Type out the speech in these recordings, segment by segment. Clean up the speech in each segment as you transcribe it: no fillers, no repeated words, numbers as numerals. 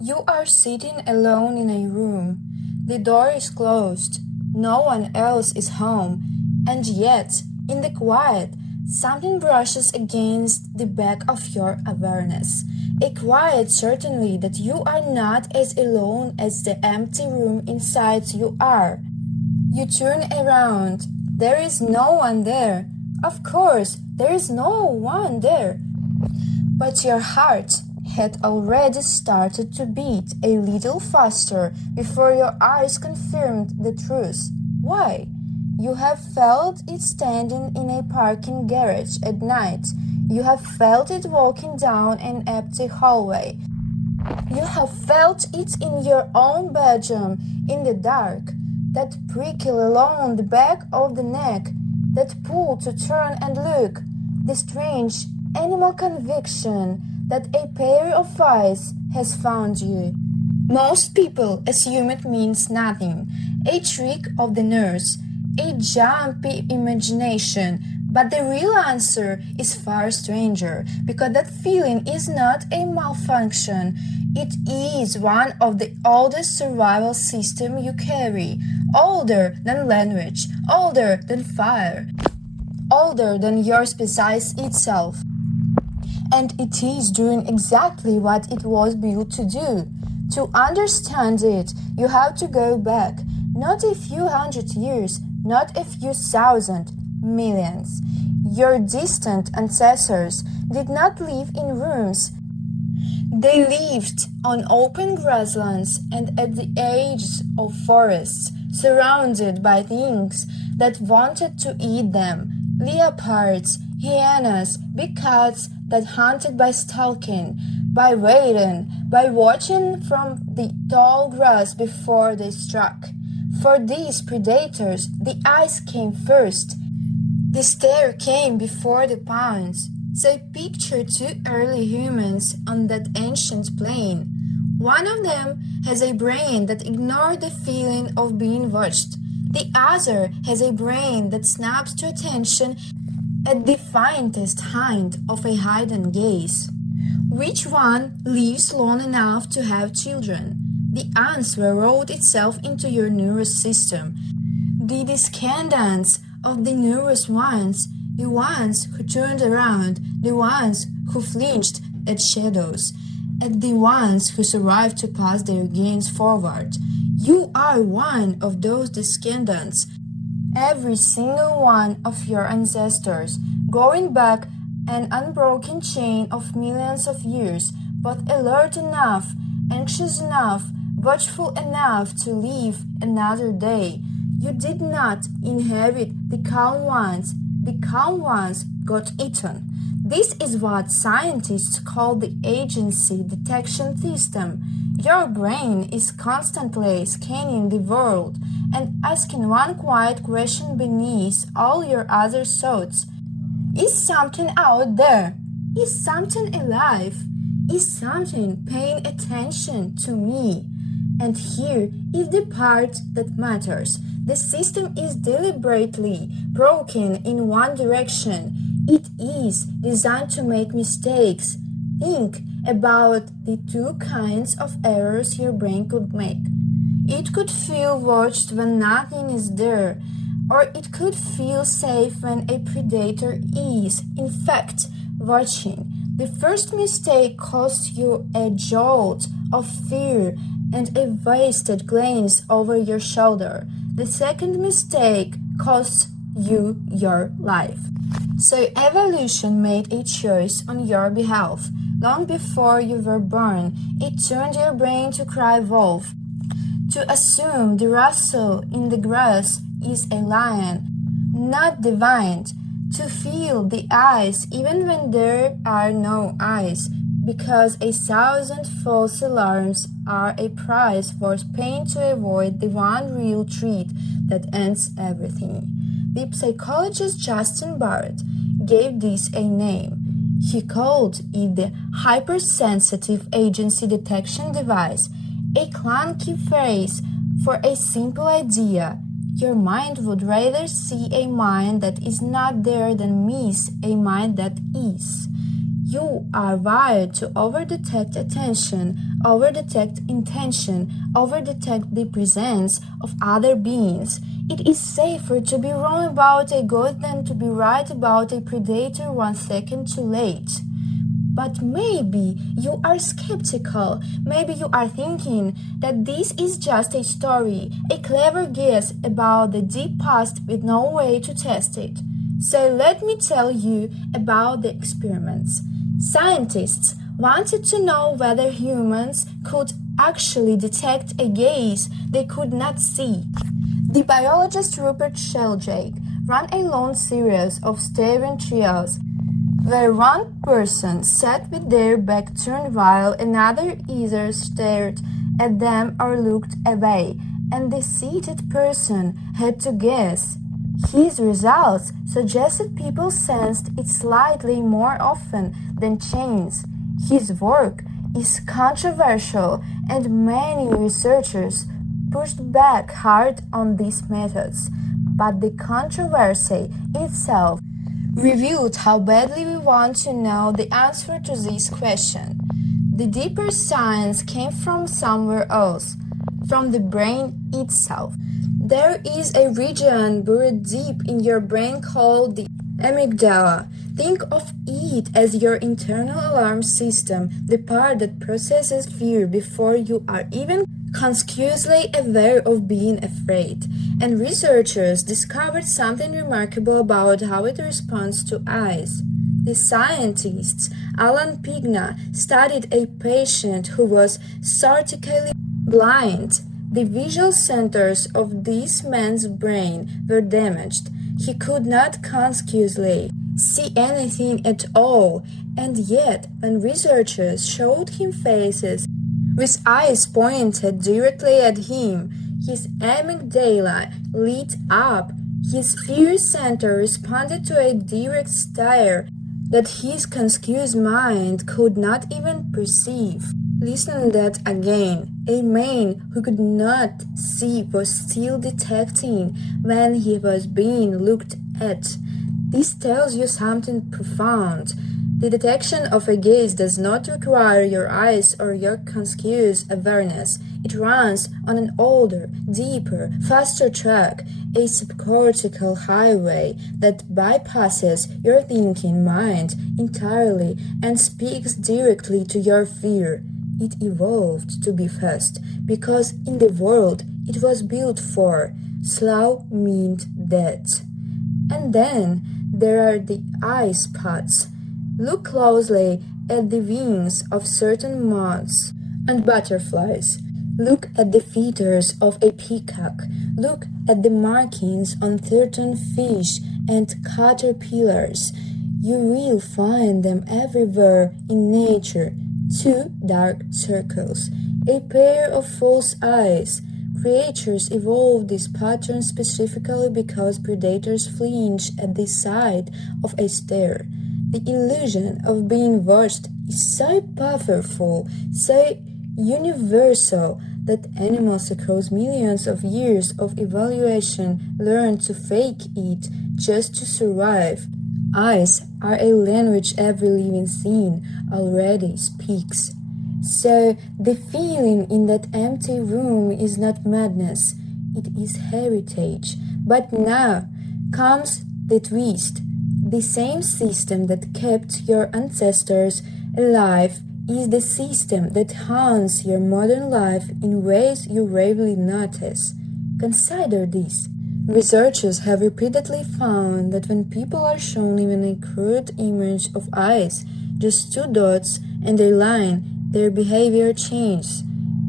You are sitting alone in a room. The door is closed. No one else is home. And yet, in the quiet, something brushes against the back of your awareness. A quiet certainty that you are not as alone as the empty room inside you are. You turn around. There is no one there. Of course, there is no one there. But your heart had already started to beat a little faster before your eyes confirmed the truth. Why? You have felt it standing in a parking garage at night. You have felt it walking down an empty hallway. You have felt it in your own bedroom in the dark. That prickle along the back of the neck, that pull to turn and look, the strange animal conviction that a pair of eyes has found you. Most people assume it means nothing, a trick of the nurse, a jumpy imagination, but the real answer is far stranger, because that feeling is not a malfunction. It is one of the oldest survival systems you carry, older than language, older than fire, older than your species itself. And it is doing exactly what it was built to do. To understand it, you have to go back, not a few hundred years, not a few thousand, millions. Your distant ancestors did not live in rooms. They lived on open grasslands and at the edges of forests, surrounded by things that wanted to eat them. Leopards, hyenas, big cats that hunted by stalking, by waiting, by watching from the tall grass before they struck. For these predators, the eyes came first. The stare came before the pounce. So picture two early humans on that ancient plain. One of them has a brain that ignored the feeling of being watched. The other has a brain that snaps to attention at the faintest hint of a hidden gaze. Which one lives long enough to have children? The answer wrote itself into your nervous system. The descendants of the nervous ones, the ones who turned around, the ones who flinched at shadows, and the ones who survived to pass their gains forward. You are one of those descendants. Every single one of your ancestors, going back an unbroken chain of millions of years, but alert enough, anxious enough, watchful enough to live another day. You did not inherit the calm ones. The calm ones got eaten. This is what scientists call the agency detection system. Your brain is constantly scanning the world and asking one quiet question beneath all your other thoughts. Is something out there? Is something alive? Is something paying attention to me? And here is the part that matters. The system is deliberately broken in one direction. It is designed to make mistakes. Think about the two kinds of errors your brain could make. It could feel watched when nothing is there, or it could feel safe when a predator is, in fact, watching. The first mistake costs you a jolt of fear and a wasted glance over your shoulder. The second mistake costs you your life. So evolution made a choice on your behalf. Long before you were born, it turned your brain to cry wolf, to assume the rustle in the grass is a lion, not divine, to feel the eyes even when there are no eyes, because 1,000 false alarms are a price worth paying to avoid the one real treat that ends everything. The psychologist Justin Barrett gave this a name. He called it the hypersensitive agency detection device, a clunky phrase for a simple idea. Your mind would rather see a mind that is not there than miss a mind that is. You are wired to over-detect attention, over-detect intention, over-detect the presence of other beings. It is safer to be wrong about a goat than to be right about a predator 1 second too late. But maybe you are skeptical. Maybe you are thinking that this is just a story, a clever guess about the deep past with no way to test it. So let me tell you about the experiments. Scientists wanted to know whether humans could actually detect a gaze they could not see. The biologist Rupert Sheldrake ran a long series of staring trials where one person sat with their back turned while another either stared at them or looked away, and the seated person had to guess. His results suggested people sensed it slightly more often than chance. His work is controversial, and many researchers pushed back hard on these methods, but the controversy itself revealed how badly we want to know the answer to this question. The deeper science came from somewhere else, from the brain itself. There is a region buried deep in your brain called the amygdala. Think of it as your internal alarm system, the part that processes fear before you are even consciously aware of being afraid. And researchers discovered something remarkable about how it responds to eyes. The scientists, Alan Pigna, studied a patient who was surgically blind. The visual centers of this man's brain were damaged. He could not consciously see anything at all, and yet when researchers showed him faces with eyes pointed directly at him, his amygdala lit up. His fear center responded to a direct stare that his conscious mind could not even perceive. Listen to that again. A man who could not see was still detecting when he was being looked at. This tells you something profound. The detection of a gaze does not require your eyes or your conscious awareness. It runs on an older, deeper, faster track, a subcortical highway that bypasses your thinking mind entirely and speaks directly to your fear. It evolved to be fast because in the world it was built for. Slow meant death. And then there are the eyespots. Look closely at the wings of certain moths and butterflies. Look at the feathers of a peacock. Look at the markings on certain fish and caterpillars. You will find them everywhere in nature. 2 dark circles, a pair of false eyes. Creatures evolved this pattern specifically because predators flinch at the sight of a stare. The illusion of being watched is so powerful, so universal, that animals across millions of years of evolution learned to fake it just to survive. Eyes are a language every living thing already speaks. So the feeling in that empty room is not madness, it is heritage. But now comes the twist. The same system that kept your ancestors alive is the system that haunts your modern life in ways you rarely notice. Consider this. Researchers have repeatedly found that when people are shown even a crude image of eyes, just 2 dots and a line, their behavior changes.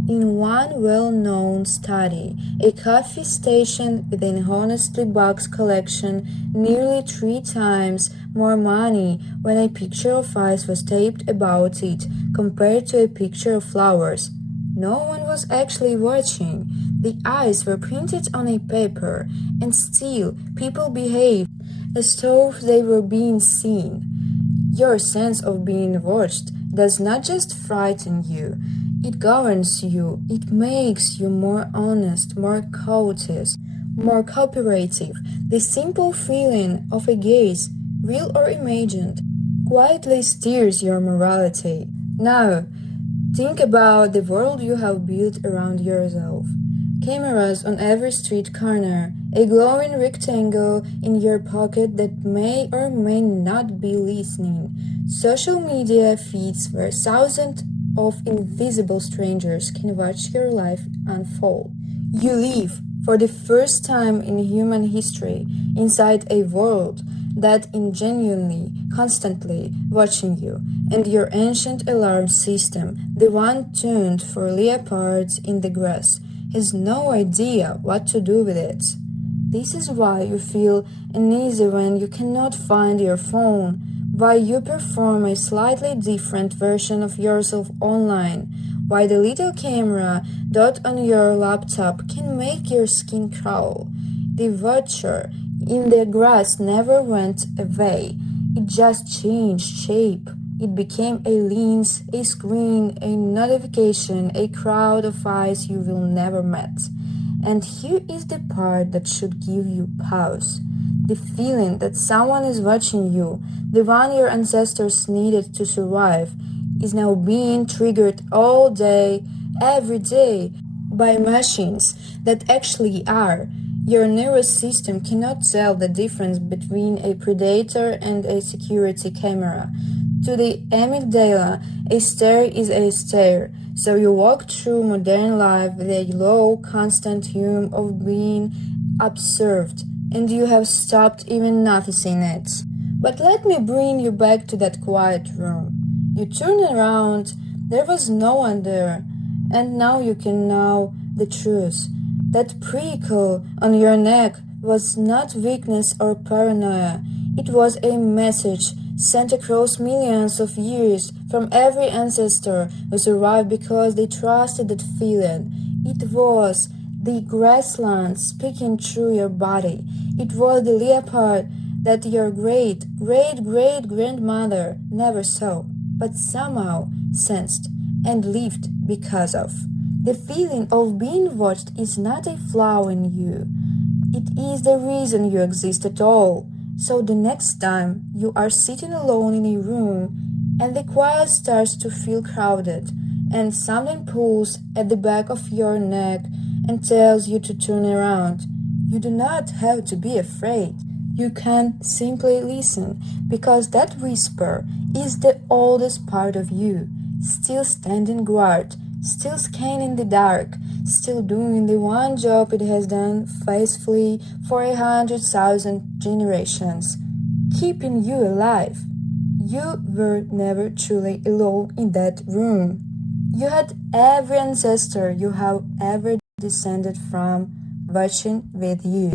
In one well-known study, a coffee station with an honestly box collection nearly 3 times more money when a picture of eyes was taped about it compared to a picture of flowers. No one was actually watching. The eyes were printed on a paper, and still people behaved as though they were being seen. Your sense of being watched does not just frighten you, it governs you. It makes you more honest, more cautious, more cooperative. The simple feeling of a gaze, real or imagined, quietly steers your morality. Now, think about the world you have built around yourself. Cameras on every street corner, a glowing rectangle in your pocket that may or may not be listening, social media feeds where thousands of invisible strangers can watch your life unfold. You live, for the first time in human history, inside a world that is genuinely, constantly watching you, and your ancient alarm system, the one tuned for leopards in the grass, has no idea what to do with it. This is why you feel uneasy when you cannot find your phone, why you perform a slightly different version of yourself online, why the little camera dot on your laptop can make your skin crawl. The watcher in the grass never went away. It just changed shape. It became a lens, a screen, a notification, a crowd of eyes you will never meet. And here is the part that should give you pause. The feeling that someone is watching you, the one your ancestors needed to survive, is now being triggered all day, every day, by machines that actually are. Your nervous system cannot tell the difference between a predator and a security camera. To the amygdala, a stare is a stare, so you walk through modern life with a low, constant hum of being observed, and you have stopped even noticing it. But let me bring you back to that quiet room. You turn around, there was no one there, and now you can know the truth. That prickle on your neck was not weakness or paranoia. It was a message sent across millions of years from every ancestor who survived because they trusted that feeling. It was the grasslands speaking through your body. It was the leopard that your great-great-great-grandmother never saw, but somehow sensed and lived because of. The feeling of being watched is not a flaw in you. It is the reason you exist at all. So the next time you are sitting alone in a room and the quiet starts to feel crowded and something pulls at the back of your neck and tells you to turn around, you do not have to be afraid. You can simply listen, because that whisper is the oldest part of you, still standing guard, still scanning the dark, still doing the one job it has done faithfully for 100,000 generations, keeping you alive. You were never truly alone in that room. You had every ancestor you have ever descended from watching with you.